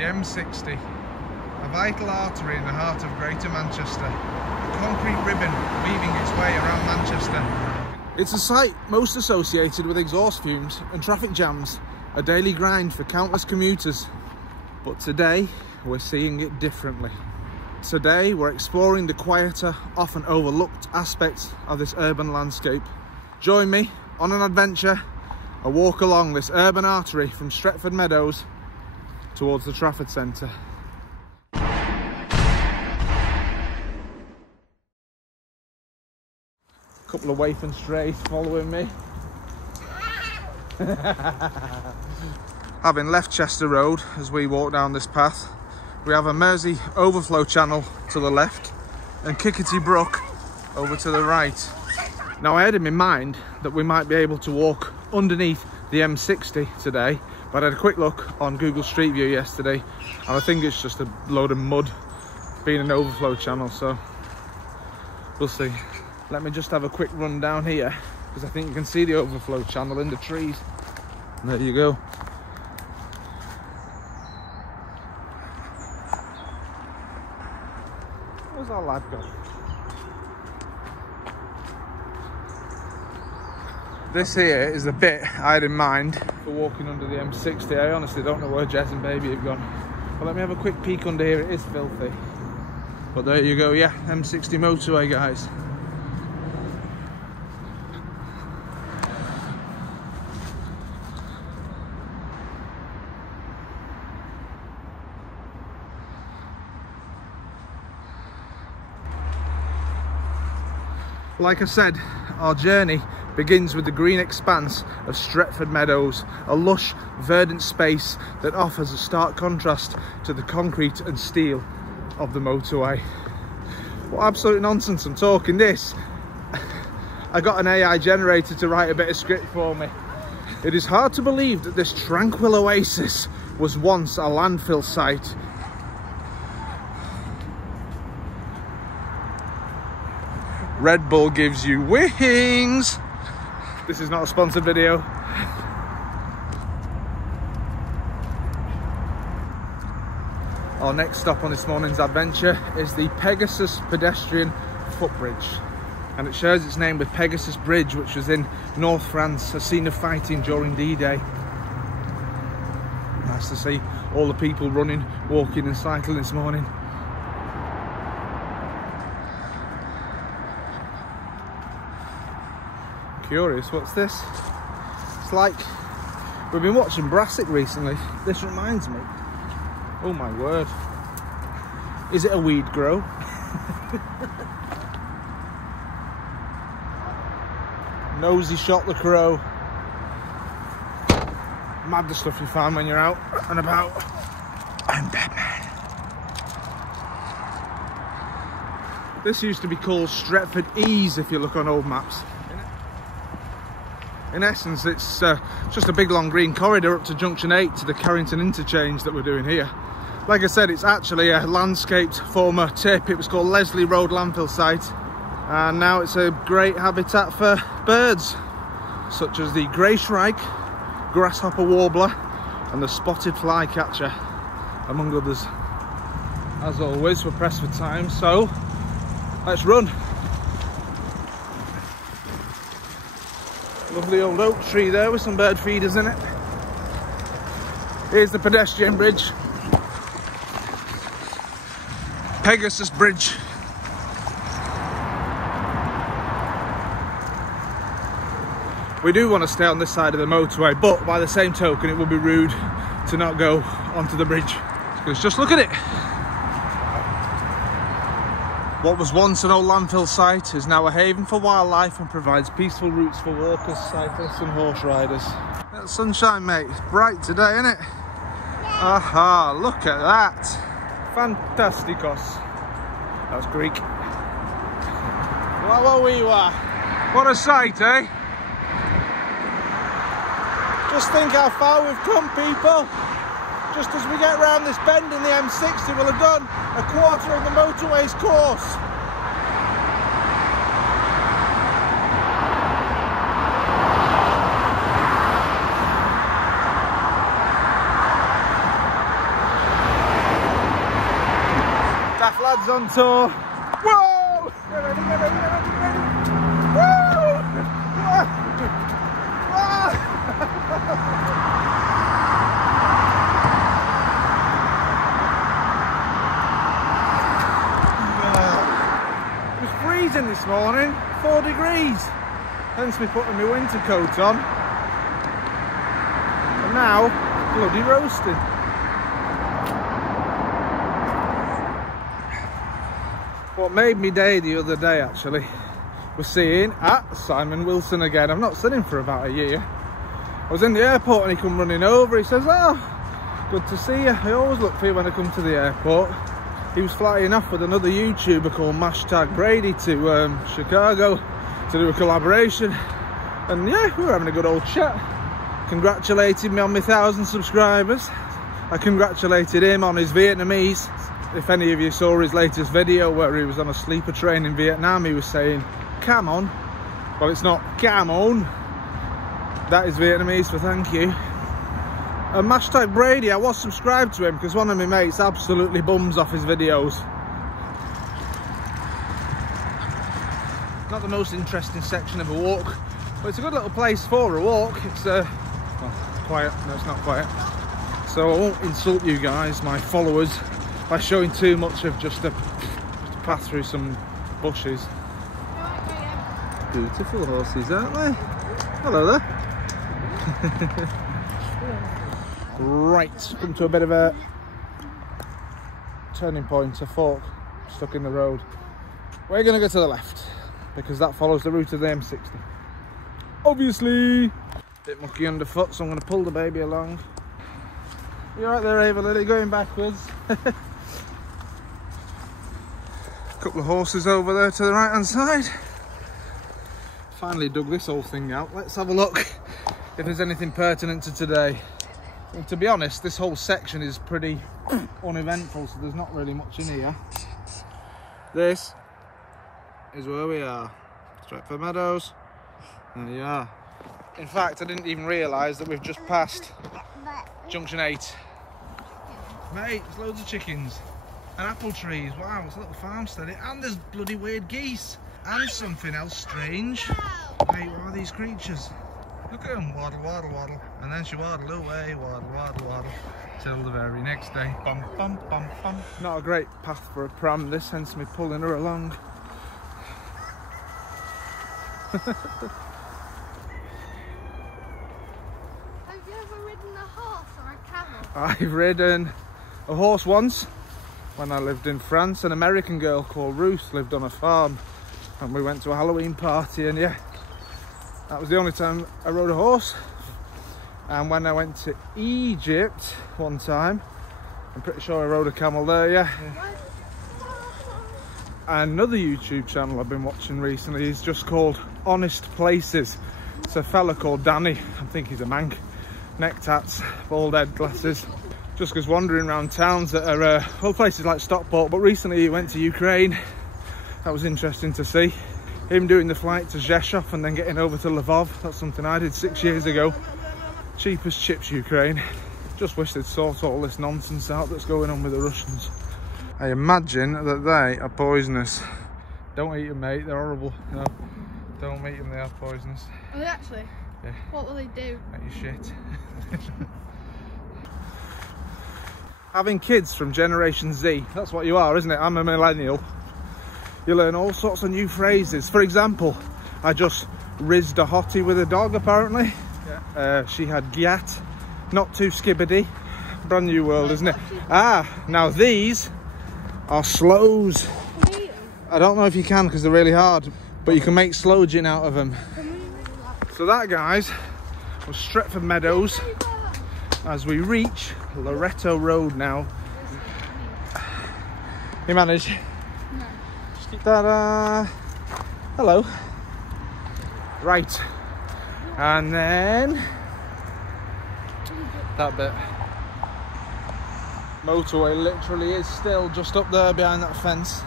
The M60, a vital artery in the heart of Greater Manchester, a concrete ribbon weaving its way around Manchester. It's a site most associated with exhaust fumes and traffic jams, a daily grind for countless commuters. But today, we're seeing it differently. Today, we're exploring the quieter, often overlooked aspects of this urban landscape. Join me on an adventure, a walk along this urban artery from Stretford Meadows towards the Trafford Centre. Couple of waifing strays following me. Having left Chester Road as we walk down this path, we have a Mersey overflow channel to the left and Kickety Brook over to the right. Now I had in my mind that we might be able to walk underneath the M60 today, but I had a quick look on Google Street View yesterday and I think it's just a load of mud being an overflow channel, so we'll see. Let me just have a quick run down here because I think you can see the overflow channel in the trees. And there you go. Where's our lad gone? This here is the bit I had in mind for walking under the M60. I honestly don't know where Jez and Baby have gone. But let me have a quick peek under here. It is filthy. But there you go, yeah, M60 motorway, guys. Like I said, our journey begins with the green expanse of Stretford Meadows, a lush, verdant space that offers a stark contrast to the concrete and steel of the motorway. What absolute nonsense I'm talking this. I got an AI generator to write a bit of script for me. It is hard to believe that this tranquil oasis was once a landfill site. Red Bull gives you wings. This is not a sponsored video. Our next stop on this morning's adventure is the Pegasus pedestrian footbridge, and it shares its name with Pegasus Bridge, which was in North France, a scene of fighting during D-Day. Nice to see all the people running, walking and cycling this morning. Curious, what's this? It's like we've been watching Brassic recently. This reminds me. Oh my word. Is it a weed grow? Nosy shot the crow. Mad the stuff you find when you're out and about. I'm Batman. This used to be called Stretford Ease if you look on old maps. In essence, it's just a big long green corridor up to Junction 8 to the Carrington interchange that we're doing here. Like I said, it's actually a landscaped former tip. It was called Leslie Road landfill site, and now it's a great habitat for birds such as the grey shrike, grasshopper warbler and the spotted flycatcher, among others. As always, we're pressed for time, so let's run. Lovely old oak tree there with some bird feeders in it. Here's the pedestrian bridge. Pegasus Bridge. We do want to stay on this side of the motorway, but by the same token it would be rude to not go onto the bridge. Because just look at it. What was once an old landfill site is now a haven for wildlife and provides peaceful routes for walkers, cyclists and horse riders. That sunshine, mate, it's bright today, isn't it? Yeah. Aha, look at that. Fantasticos. That was Greek. What a sight, eh? Just think how far we've come, people. Just as we get round this bend in the M60, we'll have done a quarter of the motorway's course. lads on tour. Whoa! Get ready, get ready, get ready, get ready. Woo! It was freezing this morning, 4 degrees. Hence me putting my winter coat on. And now, bloody roasting. What made me day the other day actually was seeing Simon Wilson again. I've not seen him for about a year. I was in the airport and he come running over. He says, "Oh, good to see you. I always look for you when I come to the airport." He was flying off with another YouTuber called #Brady to Chicago to do a collaboration. And yeah, we were having a good old chat. Congratulated me on my 1,000 subscribers. I congratulated him on his Vietnamese. If any of you saw his latest video where he was on a sleeper train in Vietnam, he was saying, "Come on." Well, it's not "come on." That is Vietnamese for thank you. And #Brady, I was subscribed to him because one of my mates absolutely bums off his videos. Not the most interesting section of a walk, but it's a good little place for a walk. It's well, quiet. No, it's not quiet. So I won't insult you guys, my followers, by showing too much of just a path through some bushes. Beautiful horses, aren't they? Hello there. Right, come to a bit of a turning point, a fork stuck in the road. We're going to go to the left because that follows the route of the M60. Obviously, bit mucky underfoot, so I'm going to pull the baby along. You right there, Ava Lily, going backwards? Couple of horses over there to the right hand side. Finally dug this whole thing out. Let's have a look if there's anything pertinent to today. And to be honest, this whole section is pretty uneventful, so there's not really much in here. This is where we are, Stretford Meadows. There you are. In fact, I didn't even realise that we've just passed Junction 8. Mate, there's loads of chickens. And apple trees, wow, it's a little farmstead, and there's bloody weird geese, and something else strange. Mate, what are these creatures? Look at them, waddle, waddle, waddle, and then she waddled away, waddle, waddle, waddle, till the very next day. Bum, bum, bum, bum. Not a great path for a pram, this, hence me pulling her along. Have you ever ridden a horse or a camel? I've ridden a horse once. When I lived in France, an American girl called Ruth lived on a farm and we went to a Halloween party, and yeah, that was the only time I rode a horse. And when I went to Egypt one time, I'm pretty sure I rode a camel there, yeah. Another YouTube channel I've been watching recently is just called Honest Places. It's a fella called Danny, I think he's a mank, neck tats, bald head, glasses. Just goes wandering around towns that are, well, places like Stockport, but recently he went to Ukraine. That was interesting to see. Him doing the flight to Rzeszów and then getting over to Lvov. That's something I did 6 years ago. Cheap as chips, Ukraine. Just wish they'd sort all this nonsense out that's going on with the Russians. I imagine that they are poisonous. Don't eat them, mate, they're horrible. No, don't eat them, they are poisonous. Are they actually? Yeah. What will they do? Make you shit. Having kids from Generation Z, that's what you are, isn't it? I'm a millennial. You learn all sorts of new phrases. For example, I just rizzed a hottie with a dog, apparently. Yeah. She had gyat, not too skibbity. Brand new world, isn't it? Ah, now these are slows. I don't know if you can because they're really hard, but you can make slow gin out of them. So that, guys, was Stretford Meadows. As we reach Loretto Road now. You manage? No. Ta-da! Hello. Right. And then that bit. Motorway literally is still just up there behind that fence.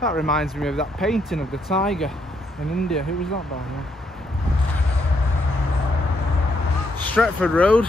That reminds me of that painting of the tiger in India. Who was that by now? Stretford Road.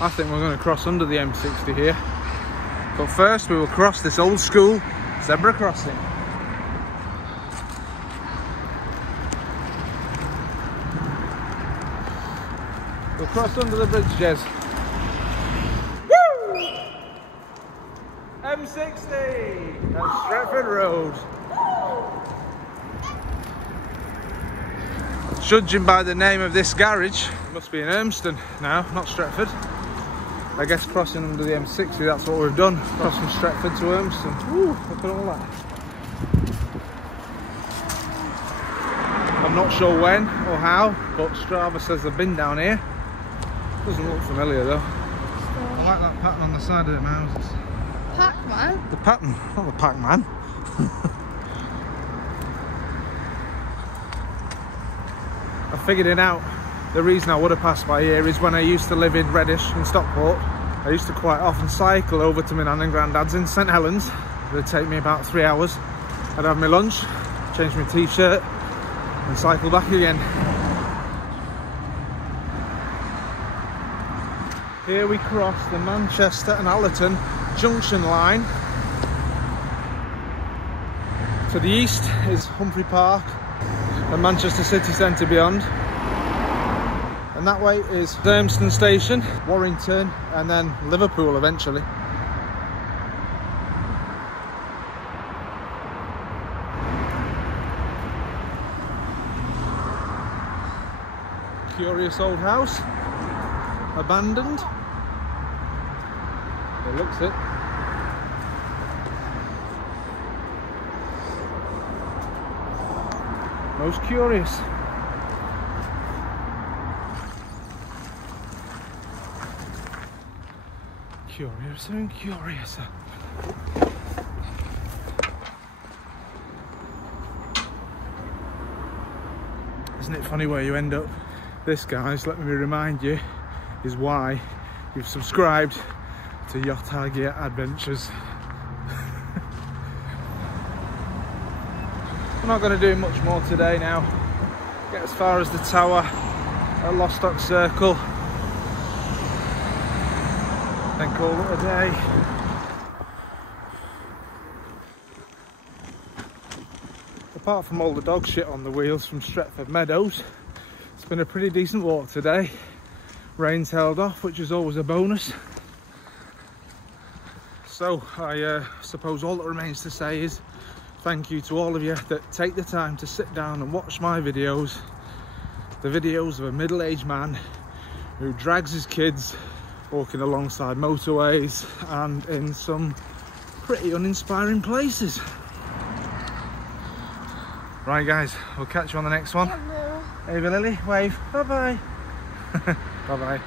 I think we're going to cross under the M60 here. But first we will cross this old school zebra crossing. We'll cross under the bridge, Jez. Woo! M60 at Stretford Road. Judging by the name of this garage, it must be in Urmston now, not Stretford. I guess crossing under the M60, that's what we've done. Crossing Stretford to Urmston. Woo, look at all that. I'm not sure when or how, but Strava says I've been down here. Doesn't look familiar though. I like that pattern on the side of the houses. Pac-Man? The pattern, not the Pac-Man. I figured it out. The reason I would have passed by here is when I used to live in Reddish in Stockport. I used to quite often cycle over to my nan and granddad's in St Helens. It'd take me about 3 hours. I'd have my lunch, change my t-shirt and cycle back again. Here we cross the Manchester and Allerton junction line. To the east is Humphrey Park and Manchester city centre beyond. And that way is Urmston station, Warrington and then Liverpool eventually. Curious old house, abandoned. It looks it. Most curious. Curiouser and curiouser. Isn't it funny where you end up? This, guys, let me remind you, is why you've subscribed to Yotagia Adventures. I'm not going to do much more today now. Get as far as the tower at Lostock Circle, then call it a day. Apart from all the dog shit on the wheels from Stretford Meadows, it's been a pretty decent walk today. Rain's held off, which is always a bonus. So I suppose all that remains to say is thank you to all of you that take the time to sit down and watch my videos. The videos of a middle-aged man who drags his kids walking alongside motorways and in some pretty uninspiring places. Right guys, we'll catch you on the next one. Hello. Ava Lily, wave, bye bye. Bye bye.